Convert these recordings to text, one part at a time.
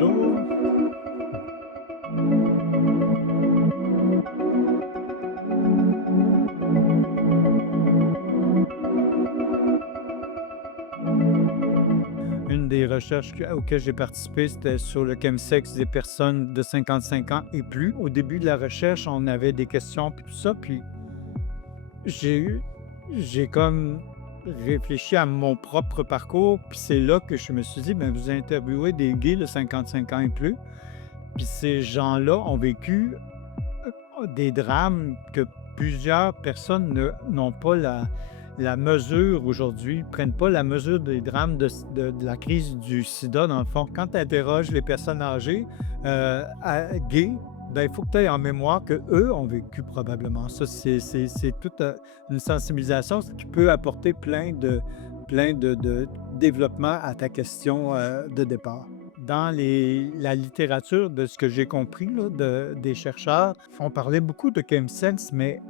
bonjour. Une des recherches auxquelles j'ai participé, c'était sur le chemsex des personnes de 55 ans et plus. Au début de la recherche, on avait des questions puis tout ça, puis j'ai eu j'ai comme réfléchi à mon propre parcours, puis c'est là que je me suis dit: «Ben, vous interviewez des gays de 55 ans et plus, puis ces gens-là ont vécu des drames que plusieurs personnes n'ont pas la mesure aujourd'hui, prennent pas la mesure des drames de la crise du sida, dans le fond. Quand tu interroges les personnes âgées, gays, ben, il faut que tu aies en mémoire qu'eux ont vécu probablement ça. C'est toute une sensibilisation, ce qui peut apporter plein de développement à ta question de départ. Dans la littérature, de ce que j'ai compris là, des chercheurs, on parlait beaucoup de chemsex, mais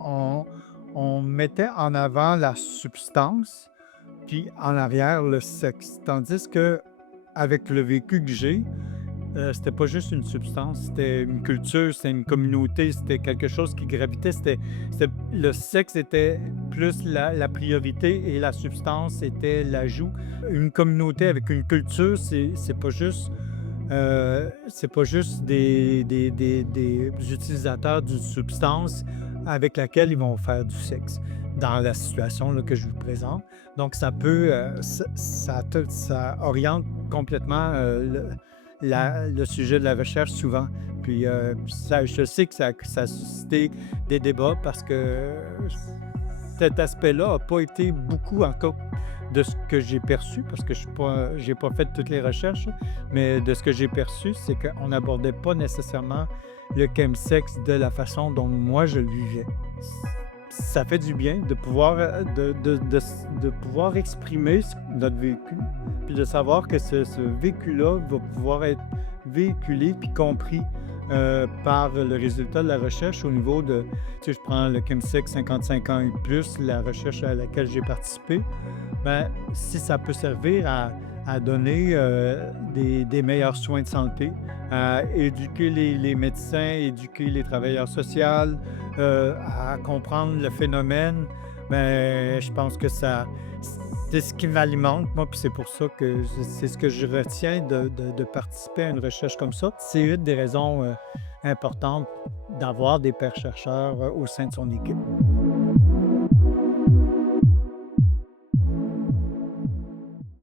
on, on mettait en avant la substance, puis en arrière le sexe. Tandis que avec le vécu que j'ai, c'était pas juste une substance, c'était une culture, c'était une communauté, c'était quelque chose qui gravitait. Le sexe était plus la priorité et la substance était l'ajout. Une communauté avec une culture, c'est pas juste des utilisateurs d'une substance avec laquelle ils vont faire du sexe, dans la situation là, que je vous présente. Donc ça peut, ça oriente complètement, le sujet de la recherche souvent. Puis ça je sais que ça a suscité des débats parce que cet aspect-là n'a pas été beaucoup encore de ce que j'ai perçu, parce que je suis pas j'ai pas fait toutes les recherches, mais de ce que j'ai perçu, c'est qu'on n'abordait pas nécessairement le chemsex de la façon dont moi je le vivais. Ça fait du bien de pouvoir, de pouvoir exprimer notre vécu, puis de savoir que ce vécu-là va pouvoir être véhiculé puis compris par le résultat de la recherche au niveau de, tu sais, je prends le chemsex 55 ans et plus, la recherche à laquelle j'ai participé. Ben, si ça peut servir à donner des meilleurs soins de santé, à éduquer les médecins, éduquer les travailleurs sociaux, à comprendre le phénomène, ben, je pense que c'est ce qui m'alimente, moi, puis c'est pour ça que c'est ce que je retiens de participer à une recherche comme ça. C'est une des raisons importantes d'avoir des pairs chercheurs au sein de son équipe.